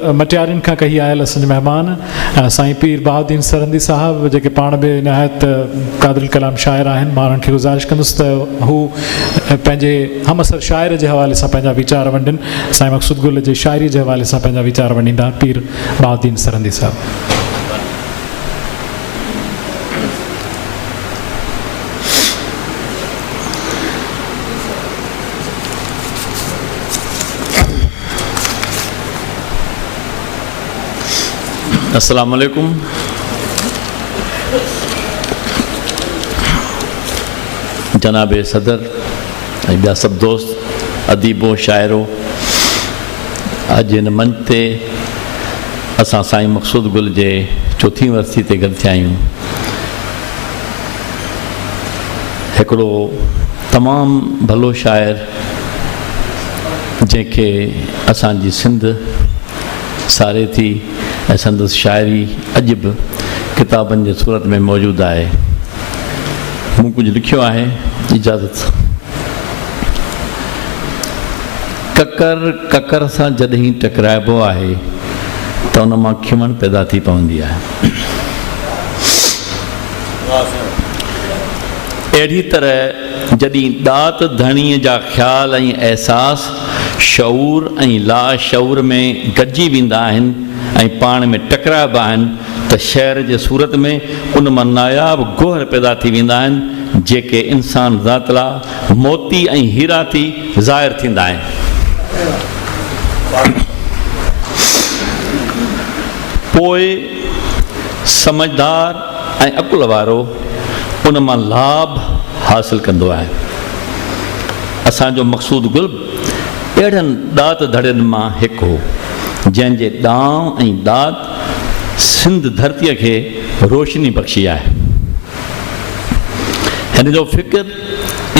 मटियारिन का कही आयल असांजा मेहमान साईं पीर बहाउद्दीन सरंदी साहब जेके पाण बि निहायत क़ादिल कलाम शाइर आहिनि। मां उन्हनि खे गुज़ारिश कंदुसि त हू पंहिंजे हमअसर शाइर जे हवाले सां पंहिंजा वीचार वंडनि। साईं मक़सूद गुल जे शाइरी जे हवाले सां पंहिंजा वीचार वंडींदा पीर बहाउद्दीन सरंदी साहब। अस्सलाम वालेकुम। जनाब सदर ऐं ॿिया सभु दोस्त अदीबो शाइरो, अॼु हिन मंच ते असां साईं मक़सूद गुल जे चौथी वरसी ते गॾु थिया आहियूं। हिकिड़ो तमामु भलो शाइर जंहिंखे असांजी सिंध सारे थी ऐं संदसि शाइरी अॼु बि किताबनि जे सूरत में मौजूदु आहे। मूं कुझु लिखियो आहे, इजाज़त। ककर ककर सां जॾहिं टकराइबो आहे त उन मां खिमण पैदा थी पवंदी आहे। अहिड़ी तरह जॾहिं दात धणीअ जा ख़्याल ऐं अहसास शऊर ऐं लाशऊर में गॾिजी वेंदा आहिनि ऐं पाण में टकराइबा आहिनि त शहर जे सूरत में उन मां नायाब गोहर पैदा थी वेंदा आहिनि जेके इंसान ज़ात लाइ मोती ऐं हीरा थी ज़ाहिर थींदा आहिनि। पोइ समझदार ऐं अकुल वारो उन मां लाभ हासिल कंदो आहे। असांजो मक़सूद गुल अहिड़नि दात धड़ियुनि मां हिकु हो जंहिंजे ॾांव ऐं दात सिंध धरतीअ खे रोशनी बख़्शी आहे। हिन जो फ़िक्र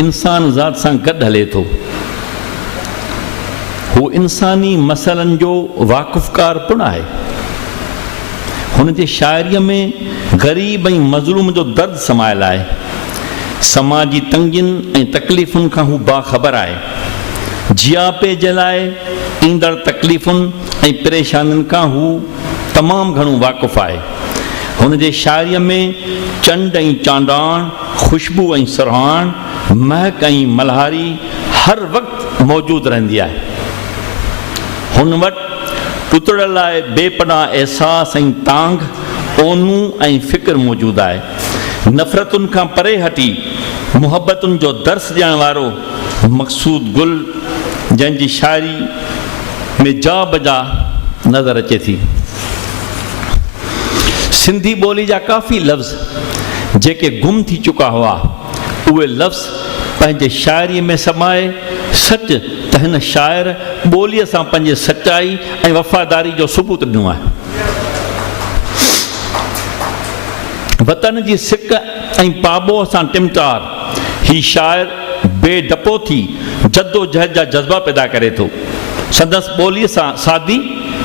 इंसान ज़ात सां गॾु हले थो। हू इंसानी मसइलनि जो वाक़ुफ़कार पिणु आहे। हुन जे शाइरीअ में ग़रीब ऐं मज़लूम जो दर्द समायल आहे। समाजी तंगियुनि ऐं तकलीफ़ुनि खां हू बाख़बर आहे। जियापे जे लाइ ईंदड़ तकलीफ़ुनि ऐं परेशानियुनि खां हू तमामु घणो वाक़ुफ़ु आहे। हुन जे शाइरीअ में चंड ऐं चांडाण, ख़ुशबू ऐं सुरहाण, महक ऐं मल्हारी हर वक़्तु मौजूदु रहंदी आहे। हुन वटि पुतड़ लाइ बेपनाह अहसास ऐं तांग, ओनू ऐं फ़िक्र मौजूदु आहे। नफ़रतुनि खां परे हटी मुहबतुनि जो दर्स ॾियण वारो मक़सूद गुल जंहिंजी शाइरी में जा बजा नज़र अचे थी। सिंधी ॿोली जा काफ़ी लफ़्ज़ जेके गुम थी चुका हुआ, उहे लफ़्ज़ पंहिंजे शाइरीअ में समाए सच त हिन शाइर ॿोलीअ सां पंहिंजे सचाई ऐं वफ़ादारी जो सबूत ॾिनो आहे। वतन जी सिक ऐं पाबो सां टिमटार ही शाइर बेडपो थी जद्दोजहद जा जज़्बा पैदा करे थो। संदसि ॿोलीअ सां सादी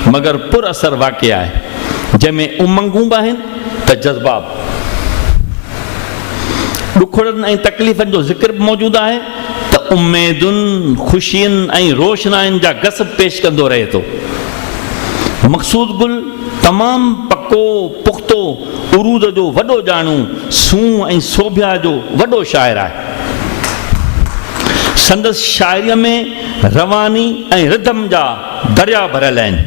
मगर पुर असर वाक़िअ आहे, जंहिंमें उमंगूं बि आहिनि त जज़्बा बि। ॾुखड़नि ऐं तकलीफ़नि जो ज़िक्र बि मौजूदु आहे त उमेदुनि, ख़ुशियुनि ऐं रोशनाइनि जा गसब पेश कंदो रहे थो। मक़सूद गुल तमामु पको पुख़्तो उरूद जो वॾो ॼाणू, सूंह ऐं सोभिया जो वॾो शाइर आहे। संदसि शाइरीअ में रवानी ऐं रिदम जा दरिया भरियल आहिनि।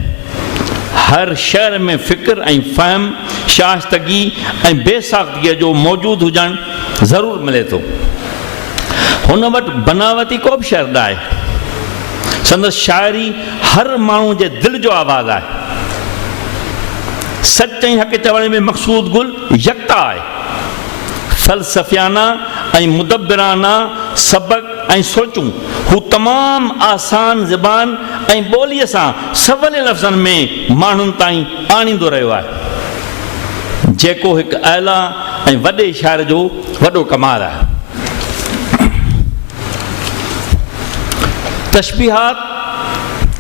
हर शहर में फ़िक्र ऐं फ़हम, शाइस्तगी ऐं बेसाख़्तगीअ जो मौजूदु हुजणु ज़रूरु मिले थो। हुन वटि बनावटी को बि शहर न आहे। संदसि शाइरी हर माण्हू जे दिलि जो आवाज़ु आहे। सच ऐं हक़ चवण में मक़सूद गुल यकता आहे। फ़लसफ़ियाना ऐं मुदब्बिराना सबक ऐं सोचूं हू तमामु आसान ज़बान ऐं ॿोलीअ सां सवले लफ़्ज़नि में माण्हुनि ताईं आणींदो रहियो आहे, जेको हिकु आला ऐं वॾे शाइर जो वॾो कमाल आहे। तशबीहात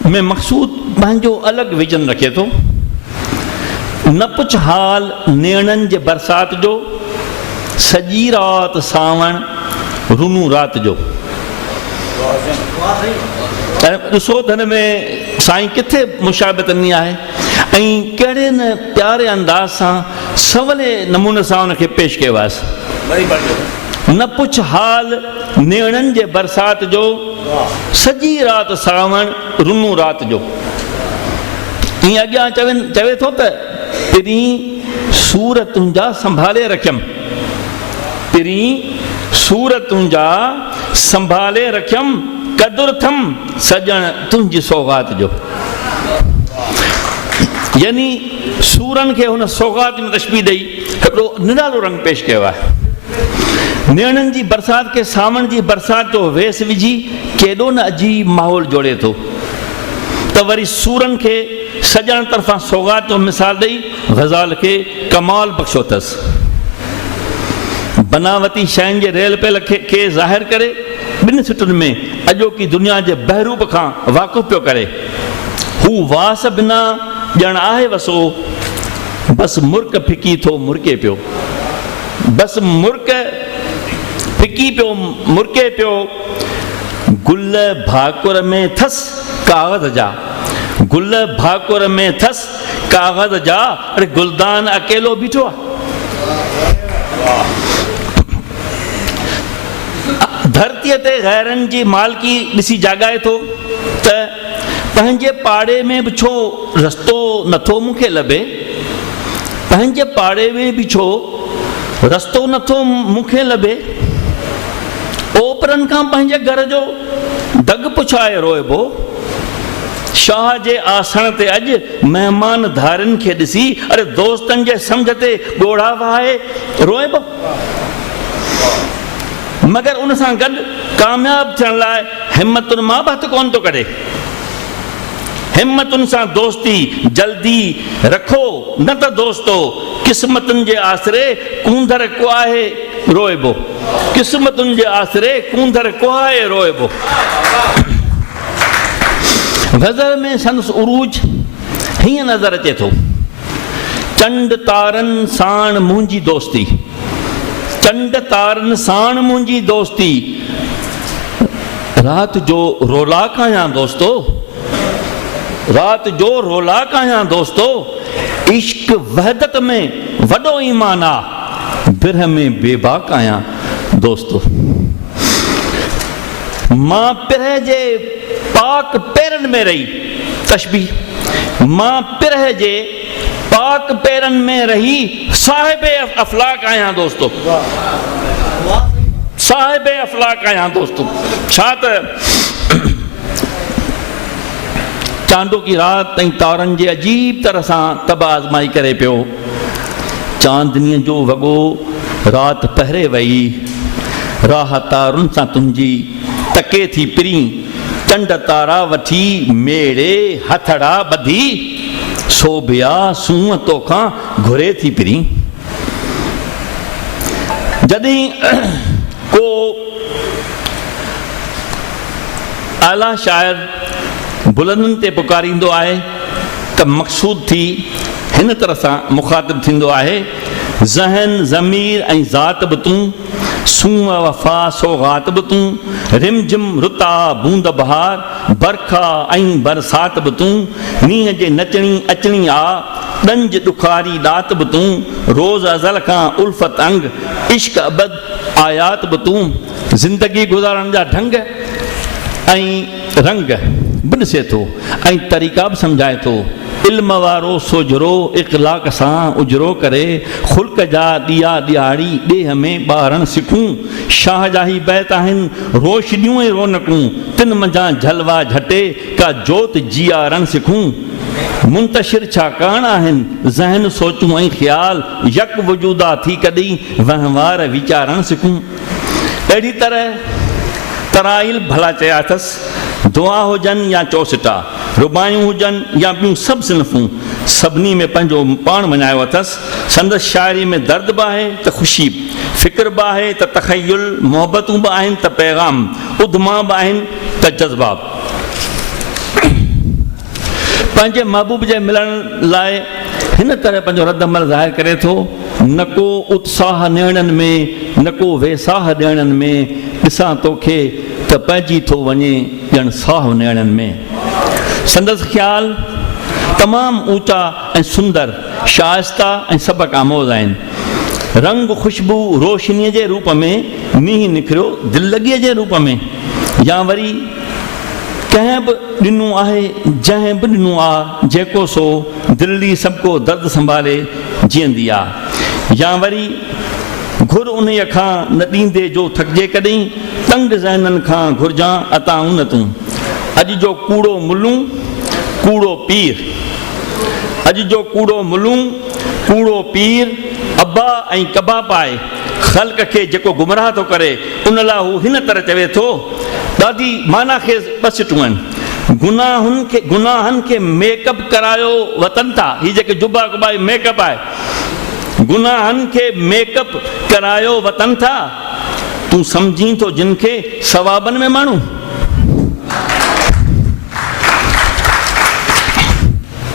में मक़सूद पंहिंजो अलॻि विजन रखे थो। न पुछ हाल नेणनि जे बरसाति जो, सॼी राति सावण रुनू राति जो। ॾिसो त हिन में साईं किथे मुशाबत नी आहे ऐं कहिड़े न प्यारे अंदाज़ सां सवले नमूने सां उनखे पेश कयो आहे। न पुछ हाल नेणनि जे बरसाति जो, सॼी राति सावण रुनू राति जो। ईअं अॻियां चवे थो त पहिरीं सूर तुंहिंजा संभाले रखियमि, पहिरीं सूर तुंहिंजा संभाले रखियमि, क़दुरु थमि सॼण तुंहिंजी सौगात जो। यानी सूरनि खे हुन सौगात में तशबीह ॾेई हिकिड़ो निरालो रंग पेश कयो आहे। नेणनि जी बरसाति खे सावण जी बरसाति जो वेस विझी केॾो न अजीब माहौल जोड़े थो, त वरी सूरनि खे सॼण तरफ़ां सौगात जो मिसाल ॾेई ग़ज़ाल खे कमाल बख़्शो अथसि। बनावती शयुनि जे रेल पेल खे ज़ाहिर करे ॿिनि सिटुनि में अॼोकी दुनिया जे बहरूप खां वाक़ुफ़ पियो करे। हू वास बिना ॼण आहे वसो, बसि मुर्क फिकी थो मुर्के पियो, बसि मुर्क फिकी पियो मुर्के पियो। गुल भाकुर में थसि काग़ज़ जा, गुल भाकुर में थसि काग़ज़ जा, अरे गुलदान अकेलो बीठो आहे। धरतीअ ते गैरनि जी मालकी ॾिसी जाॻाए थो त पंहिंजे पाड़े में बि छो रस्तो नथो मूंखे लभे, पंहिंजे पाड़े में बि छो रस्तो नथो मूंखे लभे। ओपरनि खां पंहिंजे घर जो दग पुछाए रोइबो, शाह जे आसण ते अॼु महिमान धारनि खे ॾिसी अरे दोस्तनि जे सम्झ ते ॻोढ़ा वहाए रोइबो। मगर उन सां गॾु कामयाब थियण लाइ हिमतुनि मां बि हथु कोन थो करे। हिमतुनि सां दोस्ती जल्दी रखो, न त दोस्तो क़िस्मतुनि जे आसरे कूंदर कुआहे रोइबो, क़िस्मतुनि जे आसरे कूंदर कुआहे रोइबो। गज़ल में संदसि उरूज हीअं नज़र अचे थो, चंड तारनि साण मुंहिंजी दोस्ती, चंड तारनि साण मुंहिंजी दोस्ती, राति जो रोलाक आहियां दोस्तो, राति जो रोलाक आहियां दोस्तो। इश्क वहदत में वॾो ईमान आहे, बिरह में बेबाक आहियां दोस्तो। मां पिरह जे पाक पेरनि में रही, तशबीह, मां पिरह जे पाक पेरनि में रही साहिबे अफलाक आहियां दोस्तो, साहिबे अफलाक आहियां दोस्तो। छा त चांडो की राति ऐं तारनि जे अजीब तरह सां तब आज़माई करे पियो। चांदनीअ जो वॻो राति पहिरे वई, राह तारुनि सां तुंहिंजी तके थी पिरी, चंड तारा वठी मेड़े हथड़ा ॿधी, सोभिया सूंहं तोखां घुरे थी पिरी। जॾहिं को आला शाइर बुलंदनि ते पुकारींदो आहे त मक़सूद थी हिन तरह सां मुखातिब थींदो आहे, ज़हन ज़मीर ऐं ज़ात बि तूं, सूंहं वफ़ा सौगात बि तूं, रिमझिम रुता बूंद बहार, बरखा ऐं बरसात बि तूं, मींहं जे नचणी अचणी आ, ॾंज ॾुखारी ॾात बि तूं, रोज़ अज़ल खां उल्फत अंग, इश्क अबद आयात बि तूं। ज़िंदगी गुज़ारण जा ढंग ऐं रंग बि ॾिसे थो ऐं तरीक़ा बि सम्झाए थो। इल्म वारो सोजरो इख़लाक़ सां उजरो करे, ख़ुल्क़ जा ॾिया ॾियारी ॾेह में ॿारण सिखूं। शाह जा ही बैत आहिनि रोशनियूं ऐं रौनकूं, तिन मंझां झलवा झटे का जोत जीआरण सिखूं। मुंतशिर छाकाणि आहिनि ज़हन सोचूं ऐं ख़्याल, यक वजूदा थी कॾहिं वहिंवार वीचारण सिखूं। अहिड़ी तरह तराइल भला चया अथसि, दुआ हुजनि या चौसिटा, रुबायूं हुजनि या ॿियूं सभु सिनफ़ूं, सभिनी में पंहिंजो पाण मञायो अथसि। संदसि शाइरी में दर्द बि आहे त ख़ुशी, फ़िक्र बि आहे त तख़य्युल, मोहबतूं बि आहिनि त पैगाम, उद्मा बि आहिनि त जज़्बाब। पंहिंजे महबूब जे मिलण लाइ हिन तरह पंहिंजो रदअमल ज़ाहिर करे थो, न को उत्साह नियणनि में, न को वेसाह ॾियणनि में, ॾिसां तोखे त पइजी थो वञे ॼण साह नियणनि में। संदसि ख़्याल तमामु ऊचा ऐं सुंदर, शाइस्ता ऐं सबक आमोज़ आहिनि। रंग खुशबू रोशनीअ जे रूप में मींहुं निकिरियो दिललगीअ जे रूप में, या वरी कंहिं बि ॾिनो आहे जंहिं बि ॾिनो आहे जेको सो दिल्ली सबको दर्द संभाले जीअंदी आहे। या वरी घुर उन खां न ॾींदे जो थकिजे कॾहिं, तंग ज़हननि खां घुरिजां अताऊं न तूं। अॼु जो कूड़ो मुलूं कूड़ो पीर, अॼु जो कूड़ो मुलूं कूड़ो पीर, अब्बा ऐं कबा पाए ख़ल्क़ खे जेको गुमराह थो करे उन लाइ हू हिन तरह चवे थो। ॾाढी माना खे ॿ सिटूं आहिनि। गुनाहनि खे मेकअप करायो वतन था, हीअ जेके जुबा कुबा मेकअप आहे, गुनाहनि खे मेकअप करायो वतन था, तूं सम्झी थो जिन खे सवाबनि में माण्हू।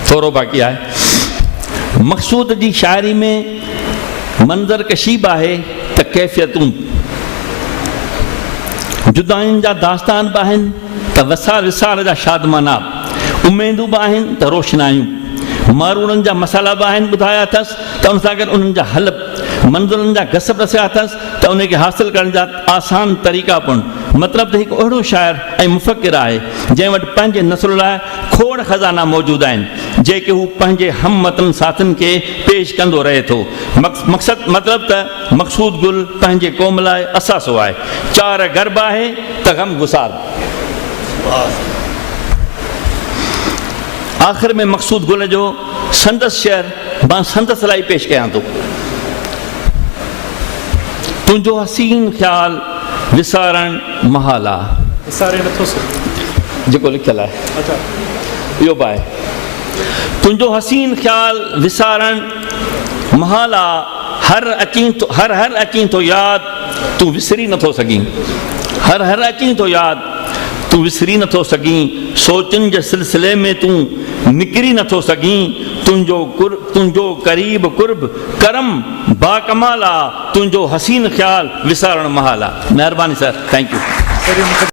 थोरो बाक़ी आहे। मक़सूद जी शाइरी में मंज़र कशीब आहे त कैफ़ियतूं, जुदायुनि जा दास्तान बि आहिनि त वसाल विसाल जा शादमाना, उमेदूं बि आहिनि त रोशनायूं, मारूड़नि जा मसाला बि आहिनि ॿुधाया अथसि त उन सां गॾु उन्हनि जा हल, मंज़िलनि जा घस रसिया अथसि त उनखे हासिलु करण जा आसान तरीक़ा पिणु। मतिलबु त हिकु अहिड़ो शाइर ऐं मुफ़क़िर आहे जंहिं वटि पंहिंजे नसुल लाइ खोड़ खज़ाना मौजूदु आहिनि जेके हू पंहिंजे हमवतन साथियुनि खे पेश कंदो रहे थो। मक़सदु मतिलबु त मक़सूद गुल पंहिंजे क़ौम लाइ असासो आहे। चार गर्ब आहे त ग़म गुसार। आख़िर में मक़सूद गुल जो संदसि शेर मां संदसि लाइ पेश कयां थो। तुंहिंजो हसीन ख़्याल विसारणु महाल आहे, विसारे नथो सघे जेको लिखियलु आहे, इहो बि आहे। तुंहिंजो हसीन ख़्याल विसारणु महाल आहे, हर हर अची थो यादि तूं विसरी नथो सघीं, हर अची थो यादि तूं विसरी नथो सघीं, सोचनि जे सिलसिले में तूं निकिरी नथो सघीं, तुंहिंजो क़रीब कुर्ब करम बाकमाल आहे, तुंहिंजो हसीन ख़्याल विसारणु महाल आहे। महिरबानी सर, थैंक यू।